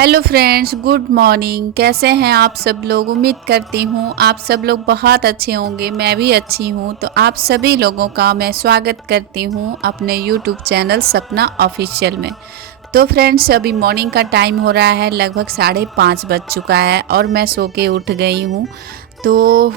Hello friends, good morning. कैसे हैं आप सब लोग? उम्मीद करती हूँ आप सब लोग बहुत अच्छे होंगे। मैं भी अच्छी हूँ। तो आप सभी लोगों का मैं स्वागत करती हूँ अपने यूट्यूब चैनल सपना ऑफिशियल में। तो फ्रेंड्स, अभी मॉर्निंग का टाइम हो रहा है, लगभग 5:30 बज चुका है और मैं सो के उठ गई हूँ। तो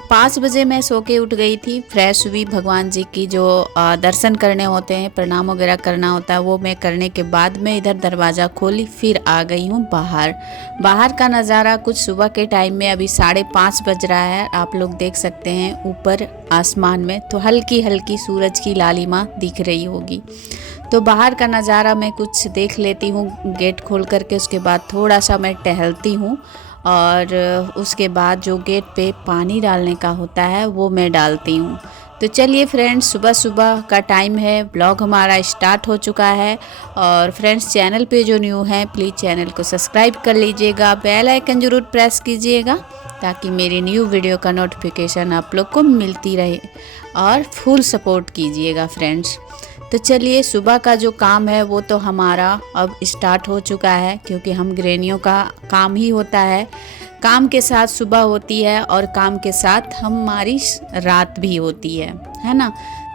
5 बजे मैं सो के उठ गई थी, फ्रेश हुई, भगवान जी की जो दर्शन करने होते हैं, प्रणाम वगैरह करना होता है, वो मैं करने के बाद मैं इधर दरवाज़ा खोली, फिर आ गई हूँ बाहर। बाहर का नज़ारा कुछ सुबह के टाइम में, अभी 5:30 बज रहा है, आप लोग देख सकते हैं ऊपर आसमान में तो हल्की हल्की सूरज की लालिमा दिख रही होगी। तो बाहर का नज़ारा मैं कुछ देख लेती हूँ गेट खोल करके। उसके बाद थोड़ा सा मैं टहलती हूँ और उसके बाद जो गेट पे पानी डालने का होता है वो मैं डालती हूँ। तो चलिए फ्रेंड्स, सुबह सुबह का टाइम है, ब्लॉग हमारा स्टार्ट हो चुका है। और फ्रेंड्स, चैनल पे जो न्यू हैं प्लीज़ चैनल को सब्सक्राइब कर लीजिएगा, बेल आइकन ज़रूर प्रेस कीजिएगा ताकि मेरी न्यू वीडियो का नोटिफिकेशन आप लोग को मिलती रहे, और फुल सपोर्ट कीजिएगा फ्रेंड्स। तो चलिए, सुबह का जो काम है वो तो हमारा अब स्टार्ट हो चुका है, क्योंकि हम गृहिणियों का काम ही होता है। काम के साथ सुबह होती है और काम के साथ हमारी रात भी होती है ना।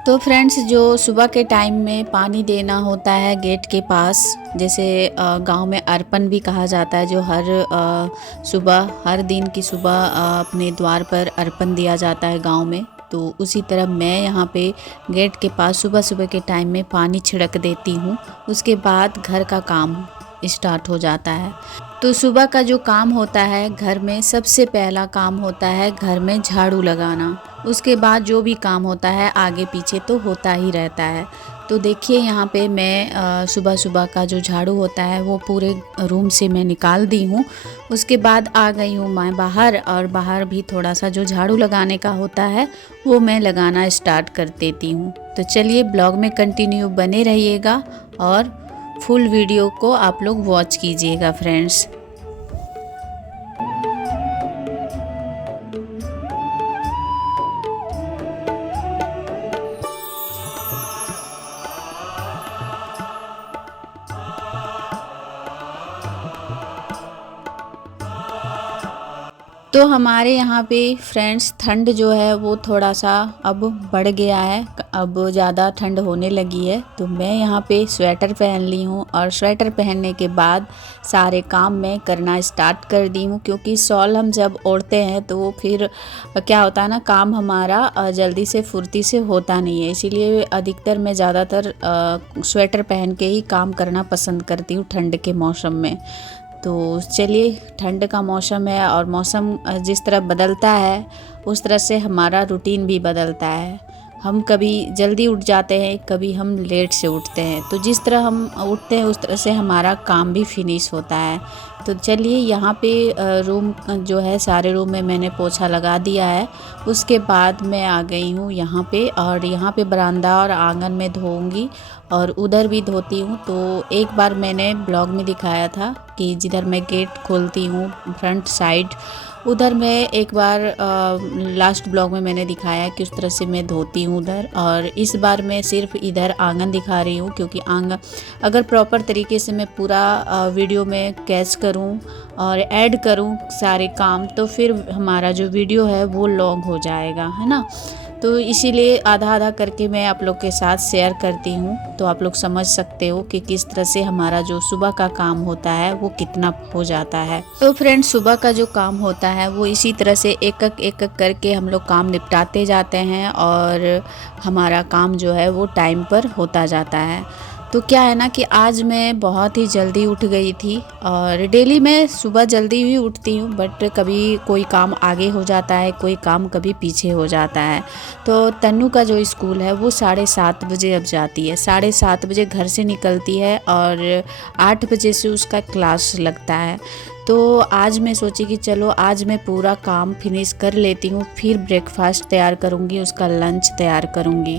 तो फ्रेंड्स, जो सुबह के टाइम में पानी देना होता है गेट के पास, जैसे गांव में अर्पण भी कहा जाता है, जो हर सुबह, हर दिन की सुबह अपने द्वार पर अर्पण दिया जाता है गांव में। तो उसी तरह मैं यहाँ पे गेट के पास सुबह सुबह के टाइम में पानी छिड़क देती हूँ। उसके बाद घर का काम स्टार्ट हो जाता है। तो सुबह का जो काम होता है घर में, सबसे पहला काम होता है घर में झाड़ू लगाना। उसके बाद जो भी काम होता है आगे पीछे तो होता ही रहता है। तो देखिए, यहाँ पे मैं सुबह सुबह का जो झाड़ू होता है वो पूरे रूम से मैं निकाल दी हूँ। उसके बाद आ गई हूँ मैं बाहर, और बाहर भी थोड़ा सा जो झाड़ू लगाने का होता है वो मैं लगाना स्टार्ट कर देती हूँ। तो चलिए, ब्लॉग में कंटिन्यू बने रहिएगा और फुल वीडियो को आप लोग वॉच कीजिएगा फ्रेंड्स। तो हमारे यहाँ पे फ्रेंड्स ठंड जो है वो थोड़ा सा अब बढ़ गया है, अब ज़्यादा ठंड होने लगी है। तो मैं यहाँ पे स्वेटर पहन ली हूँ, और स्वेटर पहनने के बाद सारे काम मैं करना स्टार्ट कर दी हूँ, क्योंकि शॉल हम जब ओढ़ते हैं तो फिर क्या होता है ना, काम हमारा जल्दी से फुर्ती से होता नहीं है। इसीलिए अधिकतर मैं ज़्यादातर स्वेटर पहन के ही काम करना पसंद करती हूँ ठंड के मौसम में। तो चलिए, ठंड का मौसम है और मौसम जिस तरह बदलता है उस तरह से हमारा रूटीन भी बदलता है। हम कभी जल्दी उठ जाते हैं, कभी हम लेट से उठते हैं। तो जिस तरह हम उठते हैं उस तरह से हमारा काम भी फिनिश होता है। तो चलिए, यहाँ पे रूम जो है, सारे रूम में मैंने पोछा लगा दिया है। उसके बाद मैं आ गई हूँ यहाँ पे, और यहाँ पे बरामदा और आंगन में धोऊंगी और उधर भी धोती हूँ। तो एक बार मैंने ब्लॉग में दिखाया था कि जिधर मैं गेट खोलती हूँ फ्रंट साइड, उधर मैं एक बार लास्ट ब्लॉग में मैंने दिखाया कि उस तरह से मैं धोती हूँ उधर। और इस बार मैं सिर्फ इधर आंगन दिखा रही हूँ, क्योंकि आंगन अगर प्रॉपर तरीके से मैं पूरा वीडियो में कैच करूँ और ऐड करूँ सारे काम, तो फिर हमारा जो वीडियो है वो लॉन्ग हो जाएगा, है ना। तो इसीलिए आधा आधा करके मैं आप लोग के साथ शेयर करती हूँ, तो आप लोग समझ सकते हो कि किस तरह से हमारा जो सुबह का काम होता है वो कितना हो जाता है। तो फ्रेंड्स, सुबह का जो काम होता है वो इसी तरह से एक एक करके हम लोग काम निपटाते जाते हैं, और हमारा काम जो है वो टाइम पर होता जाता है। तो क्या है ना कि आज मैं बहुत ही जल्दी उठ गई थी, और डेली मैं सुबह जल्दी ही उठती हूँ, बट कभी कोई काम आगे हो जाता है, कोई काम कभी पीछे हो जाता है। तो तन्नू का जो स्कूल है वो 7:30 बजे अब जाती है, 7:30 बजे घर से निकलती है और 8 बजे से उसका क्लास लगता है। तो आज मैं सोची कि चलो आज मैं पूरा काम फिनिश कर लेती हूँ, फिर ब्रेकफास्ट तैयार करूँगी, उसका लंच तैयार करूँगी।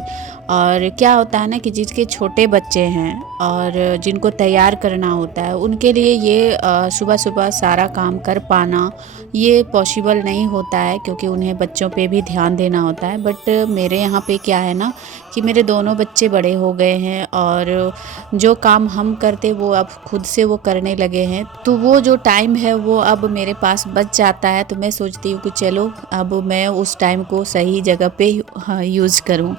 और क्या होता है ना कि जिसके छोटे बच्चे हैं और जिनको तैयार करना होता है, उनके लिए ये सुबह सुबह सारा काम कर पाना ये पॉसिबल नहीं होता है, क्योंकि उन्हें बच्चों पे भी ध्यान देना होता है। बट मेरे यहाँ पे क्या है ना कि मेरे दोनों बच्चे बड़े हो गए हैं और जो काम हम करते वो अब खुद से वो करने लगे हैं, तो वो जो टाइम है वो अब मेरे पास बच जाता है। तो मैं सोचती हूँ कि चलो अब मैं उस टाइम को सही जगह पे यूज़ करूँ।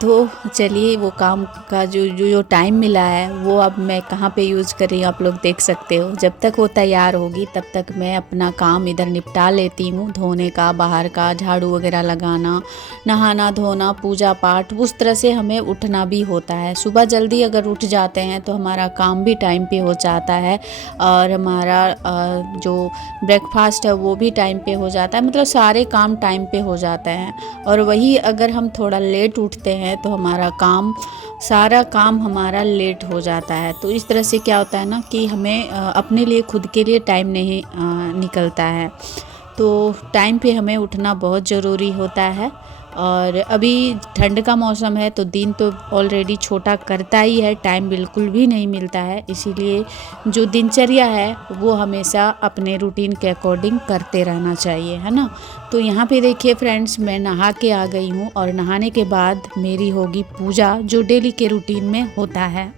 तो चलिए वो काम का जो टाइम मिला है वो अब मैं कहाँ पे यूज़ कर रही हूँ, आप लोग देख सकते हो। जब तक वो तैयार होगी तब तक मैं अपना काम इधर निपटा लेती हूँ, धोने का, बाहर का, झाड़ू वगैरह लगाना, नहाना धोना, पूजा पाठ। उस तरह से हमें उठना भी होता है। सुबह जल्दी अगर उठ जाते हैं तो हमारा काम भी टाइम पे हो जाता है और हमारा जो ब्रेकफास्ट है वो भी टाइम पे हो जाता है, मतलब सारे काम टाइम पे हो जाते हैं। और वही अगर हम थोड़ा लेट उठते हैं तो हमारा काम, सारा काम हमारा लेट हो जाता है। तो इस तरह से क्या होता है ना कि हमें अपने लिए, खुद के लिए टाइम नहीं निकलता है। तो टाइम पे हमें उठना बहुत ज़रूरी होता है। और अभी ठंड का मौसम है तो दिन तो ऑलरेडी छोटा करता ही है, टाइम बिल्कुल भी नहीं मिलता है। इसीलिए जो दिनचर्या है वो हमेशा अपने रूटीन के अकॉर्डिंग करते रहना चाहिए, है ना। तो यहाँ पे देखिए फ्रेंड्स, मैं नहा के आ गई हूँ और नहाने के बाद मेरी होगी पूजा, जो डेली के रूटीन में होता है।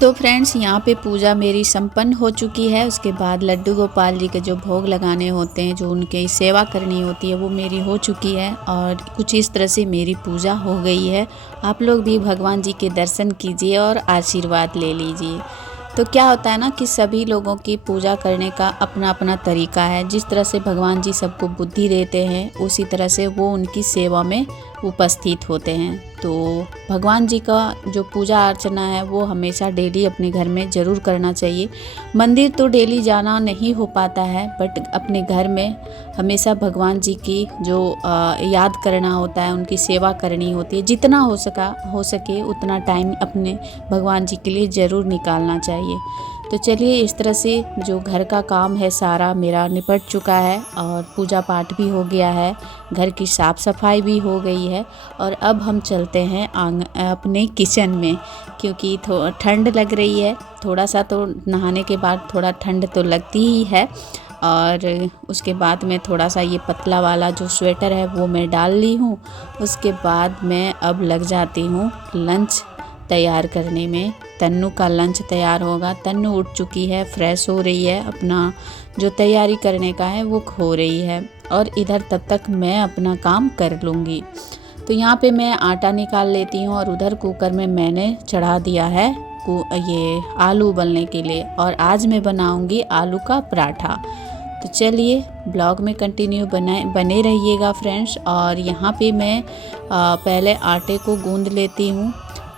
तो फ्रेंड्स यहाँ पे पूजा मेरी संपन्न हो चुकी है। उसके बाद लड्डू गोपाल जी के जो भोग लगाने होते हैं, जो उनकी सेवा करनी होती है, वो मेरी हो चुकी है और कुछ इस तरह से मेरी पूजा हो गई है। आप लोग भी भगवान जी के दर्शन कीजिए और आशीर्वाद ले लीजिए। तो क्या होता है ना कि सभी लोगों की पूजा करने का अपना अपना तरीका है। जिस तरह से भगवान जी सबको बुद्धि देते हैं उसी तरह से वो उनकी सेवा में उपस्थित होते हैं। तो भगवान जी का जो पूजा अर्चना है वो हमेशा डेली अपने घर में ज़रूर करना चाहिए। मंदिर तो डेली जाना नहीं हो पाता है, बट अपने घर में हमेशा भगवान जी की जो याद करना होता है, उनकी सेवा करनी होती है। जितना हो सके उतना टाइम अपने भगवान जी के लिए ज़रूर निकालना चाहिए। तो चलिए, इस तरह से जो घर का काम है सारा मेरा निपट चुका है और पूजा पाठ भी हो गया है, घर की साफ़ सफाई भी हो गई है। और अब हम चलते हैं अपने किचन में, क्योंकि ठंड लग रही है। थोड़ा सा तो नहाने के बाद थोड़ा ठंड तो लगती ही है। और उसके बाद मैं थोड़ा सा ये पतला वाला जो स्वेटर है वो मैं डाल ली हूँ। उसके बाद मैं अब लग जाती हूँ लंच तैयार करने में। तन्नू का लंच तैयार होगा। तन्नू उठ चुकी है, फ्रेश हो रही है, अपना जो तैयारी करने का है वो हो रही है और इधर तब तक मैं अपना काम कर लूँगी। तो यहाँ पे मैं आटा निकाल लेती हूँ और उधर कुकर में मैंने चढ़ा दिया है ये आलू उबलने के लिए, और आज मैं बनाऊँगी आलू का पराठा। तो चलिए ब्लॉग में कंटिन्यू बने रहिएगा फ्रेंड्स। और यहाँ पे मैं पहले आटे को गूंद लेती हूँ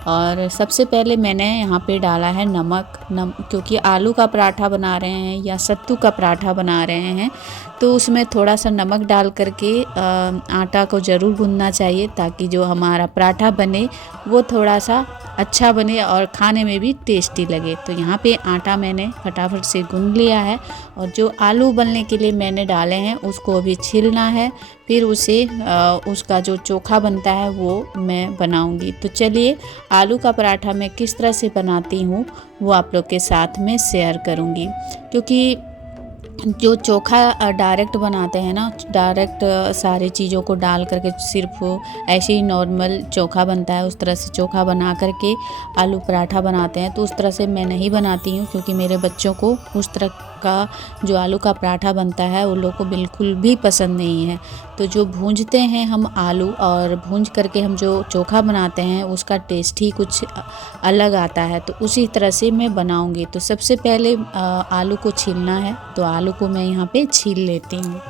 और सबसे पहले मैंने यहाँ पे डाला है नमक। क्योंकि आलू का पराठा बना रहे हैं या सत्तू का पराठा बना रहे हैं तो उसमें थोड़ा सा नमक डाल करके आटा को ज़रूर गूंदना चाहिए, ताकि जो हमारा पराठा बने वो थोड़ा सा अच्छा बने और खाने में भी टेस्टी लगे। तो यहाँ पे आटा मैंने फटाफट से गूंद लिया है और जो आलू उबलने के लिए मैंने डाले हैं उसको अभी छीलना है, फिर उसे उसका जो चोखा बनता है वो मैं बनाऊंगी। तो चलिए, आलू का पराठा मैं किस तरह से बनाती हूँ वो आप लोग के साथ में शेयर करूँगी। क्योंकि जो चोखा डायरेक्ट बनाते हैं ना, डायरेक्ट सारी चीज़ों को डाल करके सिर्फ ऐसे ही नॉर्मल चोखा बनता है, उस तरह से चोखा बना करके आलू पराठा बनाते हैं। तो उस तरह से मैं नहीं बनाती हूँ, क्योंकि मेरे बच्चों को उस तरह का जो आलू का पराठा बनता है उन लोगों को बिल्कुल भी पसंद नहीं है। तो जो भूंजते हैं हम आलू और भूंज करके हम जो चोखा बनाते हैं उसका टेस्ट ही कुछ अलग आता है। तो उसी तरह से मैं बनाऊंगी। तो सबसे पहले आलू को छीलना है, तो आलू को मैं यहाँ पे छील लेती हूँ।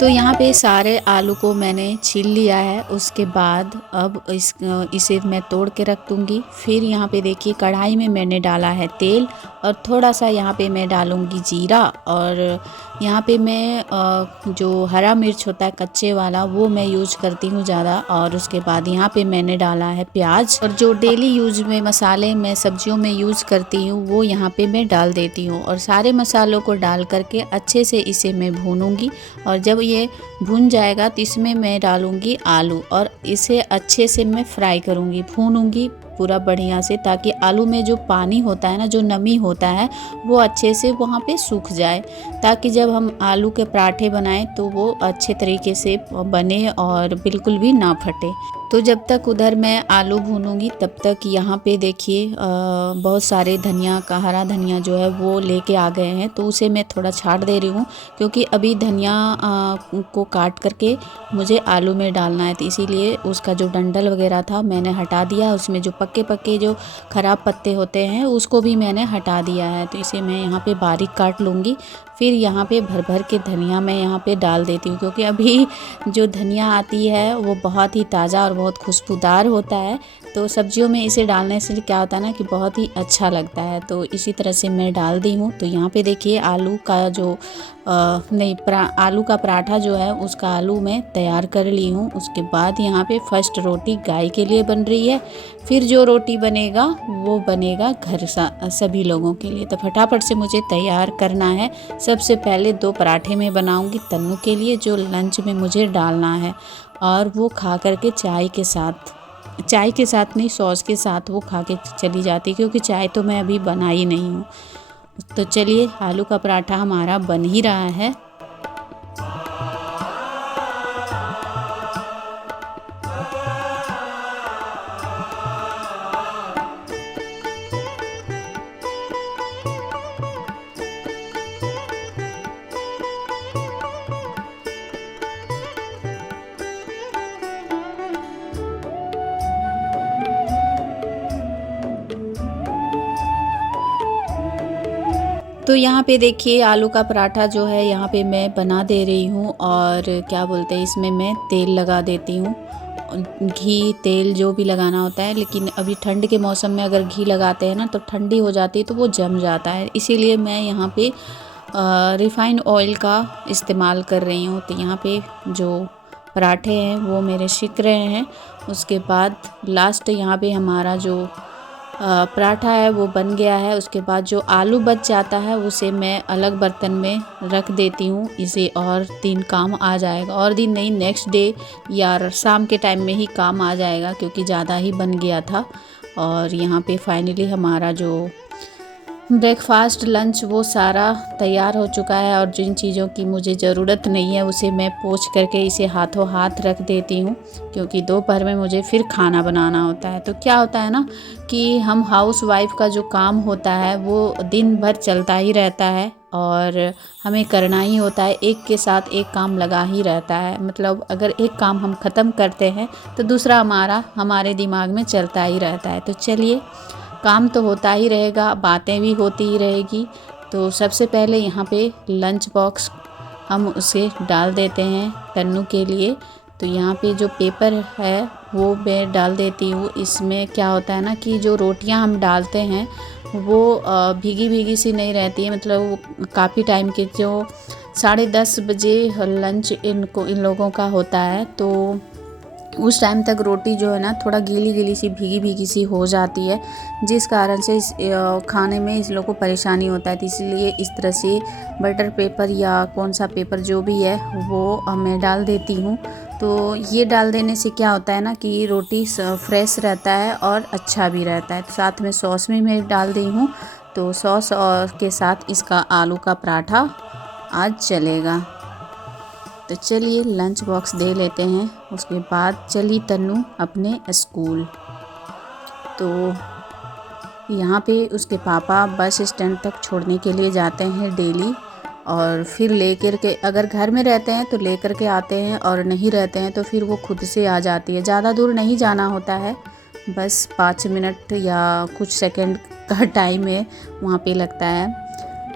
तो यहाँ पे सारे आलू को मैंने छील लिया है। उसके बाद अब इसे मैं तोड़ के रख दूँगी। फिर यहाँ पे देखिए कढ़ाई में मैंने डाला है तेल और थोड़ा सा यहाँ पे मैं डालूँगी जीरा, और यहाँ पे मैं जो हरा मिर्च होता है कच्चे वाला वो मैं यूज करती हूँ ज़्यादा। और उसके बाद यहाँ पे मैंने डाला है प्याज, और जो डेली यूज में मसाले मैं सब्जियों में यूज़ करती हूँ वो यहाँ पे मैं डाल देती हूँ। और सारे मसालों को डाल करके अच्छे से इसे मैं भूनूँगी। और जब ये भून जाएगा तो इसमें मैं डालूँगी आलू और इसे अच्छे से मैं फ्राई करूँगी, भूनूँगी पूरा बढ़िया से, ताकि आलू में जो पानी होता है ना, जो नमी होता है वो अच्छे से वहाँ पे सूख जाए, ताकि जब हम आलू के पराठे बनाएं तो वो अच्छे तरीके से बने और बिल्कुल भी ना फटे। तो जब तक उधर मैं आलू भूनूंगी तब तक यहाँ पे देखिए बहुत सारे धनिया का, हरा धनिया जो है वो लेके आ गए हैं, तो उसे मैं थोड़ा छाट दे रही हूँ, क्योंकि अभी धनिया को काट करके मुझे आलू में डालना है। तो इसीलिए उसका जो डंठल वगैरह था मैंने हटा दिया, उसमें जो पक्के पक्के जो ख़राब पत्ते होते हैं उसको भी मैंने हटा दिया है। तो इसे मैं यहाँ पे बारीक काट लूँगी। फिर यहाँ पे भर भर के धनिया मैं यहाँ पे डाल देती हूँ, क्योंकि अभी जो धनिया आती है वो बहुत ही ताज़ा और बहुत खुशबूदार होता है। तो सब्जियों में इसे डालने से क्या होता है ना कि बहुत ही अच्छा लगता है। तो इसी तरह से मैं डाल दी हूँ। तो यहाँ पे देखिए आलू का जो आलू का पराठा जो है उसका आलू मैं तैयार कर ली हूँ। उसके बाद यहाँ पे फर्स्ट रोटी गाय के लिए बन रही है, फिर जो रोटी बनेगा वो बनेगा घर सभी लोगों के लिए। तो फटाफट से मुझे तैयार करना है। सबसे पहले 2 पराठे मैं बनाऊंगी तन्नू के लिए, जो लंच में मुझे डालना है, और वो खा करके चाय के साथ नहीं, सॉस के साथ वो खा के चली जाती, क्योंकि चाय तो मैं अभी बनाई नहीं हूँ। तो चलिए आलू का पराठा हमारा बन ही रहा है। तो यहाँ पे देखिए आलू का पराठा जो है यहाँ पे मैं बना दे रही हूँ, और क्या बोलते हैं इसमें मैं तेल लगा देती हूँ, घी तेल जो भी लगाना होता है। लेकिन अभी ठंड के मौसम में अगर घी लगाते हैं ना तो ठंडी हो जाती है तो वो जम जाता है, इसीलिए मैं यहाँ पे रिफ़ाइंड ऑयल का इस्तेमाल कर रही हूँ। तो यहाँ पे जो पराठे हैं वो मेरे सिक रहे हैं। उसके बाद लास्ट यहाँ पे हमारा जो पराठा है वो बन गया है। उसके बाद जो आलू बच जाता है उसे मैं अलग बर्तन में रख देती हूँ। इसे और दिन काम आ जाएगा, और दिन नहीं, नेक्स्ट डे या शाम के टाइम में ही काम आ जाएगा, क्योंकि ज़्यादा ही बन गया था। और यहाँ पे फाइनली हमारा जो ब्रेकफास्ट लंच वो सारा तैयार हो चुका है, और जिन चीज़ों की मुझे ज़रूरत नहीं है उसे मैं पोंछ करके इसे हाथों हाथ रख देती हूँ, क्योंकि दोपहर में मुझे फिर खाना बनाना होता है। तो क्या होता है ना कि हम हाउस वाइफ का जो काम होता है वो दिन भर चलता ही रहता है, और हमें करना ही होता है, एक के साथ एक काम लगा ही रहता है। मतलब अगर एक काम हम ख़त्म करते हैं तो दूसरा हमारे दिमाग में चलता ही रहता है। तो चलिए, काम तो होता ही रहेगा, बातें भी होती ही रहेगी। तो सबसे पहले यहाँ पे लंच बॉक्स हम उसे डाल देते हैं तन्नू के लिए। तो यहाँ पे जो पेपर है वो मैं डाल देती हूँ। इसमें क्या होता है ना कि जो रोटियाँ हम डालते हैं वो भीगी भीगी सी नहीं रहती है, मतलब वो काफ़ी टाइम के, जो 10:30 बजे लंच इन लोगों का होता है, तो उस टाइम तक रोटी जो है ना थोड़ा गीली गीली सी, भीगी भीगी सी हो जाती है, जिस कारण से इस खाने में इस लोगों को परेशानी होता है। तो इसलिए इस तरह से बटर पेपर या कौन सा पेपर जो भी है वो मैं डाल देती हूँ। तो ये डाल देने से क्या होता है ना कि रोटी फ्रेश रहता है और अच्छा भी रहता है। तो साथ में सॉस में मैं डाल दी हूँ, तो सॉस और के साथ इसका आलू का पराठा आज चलेगा। तो चलिए लंच बॉक्स दे लेते हैं। उसके बाद चली तन्नू अपने स्कूल। तो यहाँ पे उसके पापा बस स्टैंड तक छोड़ने के लिए जाते हैं डेली, और फिर लेकर के, अगर घर में रहते हैं तो लेकर के आते हैं, और नहीं रहते हैं तो फिर वो खुद से आ जाती है। ज़्यादा दूर नहीं जाना होता है, बस 5 मिनट या कुछ सेकंड का टाइम है वहाँ पे लगता है।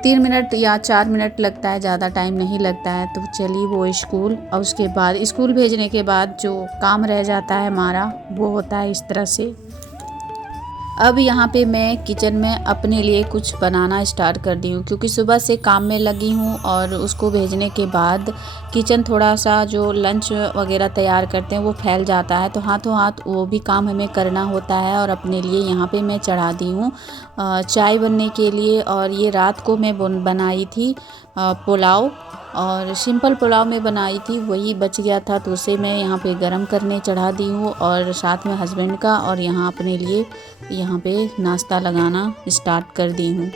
3 मिनट या 4 मिनट लगता है, ज़्यादा टाइम नहीं लगता है। तो चलिए वो स्कूल, और उसके बाद स्कूल भेजने के बाद जो काम रह जाता है हमारा वो होता है इस तरह से। अब यहाँ पे मैं किचन में अपने लिए कुछ बनाना स्टार्ट कर दी हूँ, क्योंकि सुबह से काम में लगी हूँ और उसको भेजने के बाद किचन थोड़ा सा जो लंच वगैरह तैयार करते हैं वो फैल जाता है, तो हाथों हाथ वो भी काम हमें करना होता है। और अपने लिए यहाँ पे मैं चढ़ा दी हूँ चाय बनने के लिए। और ये रात को मैं बनाई थी पुलाव, और सिंपल पुलाव में बनाई थी, वही बच गया था तो उसे मैं यहाँ पे गरम करने चढ़ा दी हूँ, और साथ में हस्बैंड का और यहाँ अपने लिए यहाँ पे नाश्ता लगाना स्टार्ट कर दी हूँ।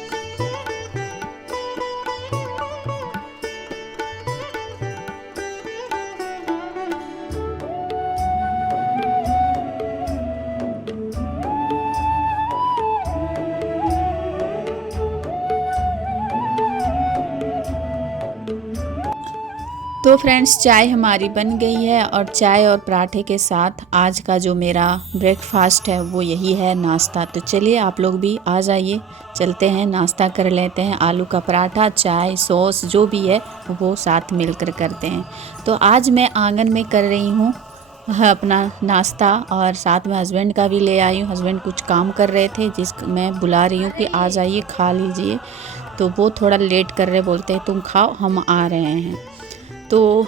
तो फ्रेंड्स, चाय हमारी बन गई है, और चाय और पराठे के साथ आज का जो मेरा ब्रेकफास्ट है वो यही है, नाश्ता। तो चलिए आप लोग भी आ जाइए, चलते हैं नाश्ता कर लेते हैं। आलू का पराठा, चाय, सॉस जो भी है वो साथ मिलकर करते हैं। तो आज मैं आंगन में कर रही हूँ अपना नाश्ता, और साथ में हस्बैंड का भी ले आई हूँ। हस्बैंड कुछ काम कर रहे थे, जिस मैं बुला रही हूँ कि आ जाइए खा लीजिए, तो वो थोड़ा लेट कर रहे, बोलते हैं तुम खाओ हम आ रहे हैं। तो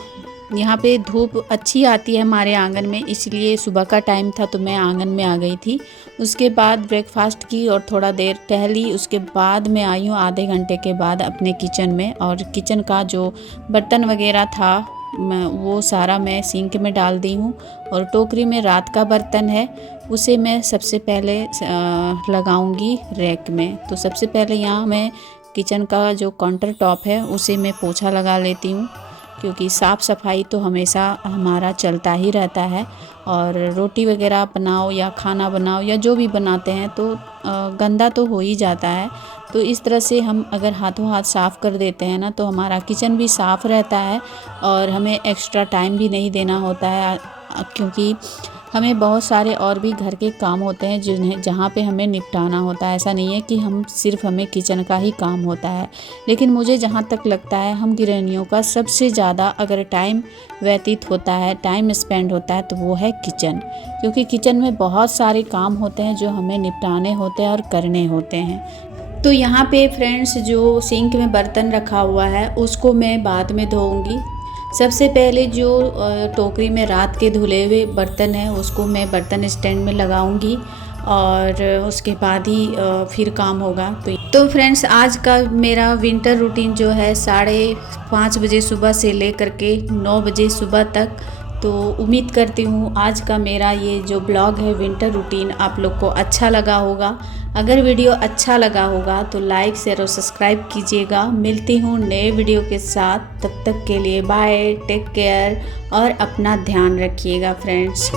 यहाँ पे धूप अच्छी आती है हमारे आंगन में, इसलिए सुबह का टाइम था तो मैं आंगन में आ गई थी। उसके बाद ब्रेकफास्ट की और थोड़ा देर टहली, उसके बाद मैं आई हूँ आधे घंटे के बाद अपने किचन में। और किचन का जो बर्तन वगैरह था वो सारा मैं सिंक में डाल दी हूँ, और टोकरी में रात का बर्तन है उसे मैं सबसे पहले लगाऊंगी रैक में। तो सबसे पहले यहाँ मैं किचन का जो काउंटर टॉप है उसे मैं पोछा लगा लेती हूँ, क्योंकि साफ़ सफाई तो हमेशा हमारा चलता ही रहता है। और रोटी वगैरह बनाओ या खाना बनाओ या जो भी बनाते हैं तो गंदा तो हो ही जाता है। तो इस तरह से हम अगर हाथों हाथ साफ़ कर देते हैं ना, तो हमारा किचन भी साफ़ रहता है और हमें एक्स्ट्रा टाइम भी नहीं देना होता है, क्योंकि हमें बहुत सारे और भी घर के काम होते हैं जिन्हें जहाँ पे हमें निपटाना होता है। ऐसा नहीं है कि हमें किचन का ही काम होता है, लेकिन मुझे जहाँ तक लगता है हम गृहिणियों का सबसे ज़्यादा अगर टाइम व्यतीत होता है, टाइम स्पेंड होता है, तो वो है किचन। क्योंकि किचन में बहुत सारे काम होते हैं जो हमें निपटाने होते हैं और करने होते हैं। तो यहाँ पे फ्रेंड्स, जो सिंक में बर्तन रखा हुआ है उसको मैं बाद में धोऊंगी। सबसे पहले जो टोकरी में रात के धुले हुए बर्तन हैं उसको मैं बर्तन स्टैंड में लगाऊंगी, और उसके बाद ही फिर काम होगा। तो फ्रेंड्स, आज का मेरा विंटर रूटीन जो है 5:30 बजे सुबह से लेकर के 9 बजे सुबह तक। तो उम्मीद करती हूँ आज का मेरा ये जो ब्लॉग है विंटर रूटीन आप लोग को अच्छा लगा होगा। अगर वीडियो अच्छा लगा होगा तो लाइक, शेयर और सब्सक्राइब कीजिएगा। मिलती हूँ नए वीडियो के साथ, तब तक के लिए बाय, टेक केयर और अपना ध्यान रखिएगा फ्रेंड्स।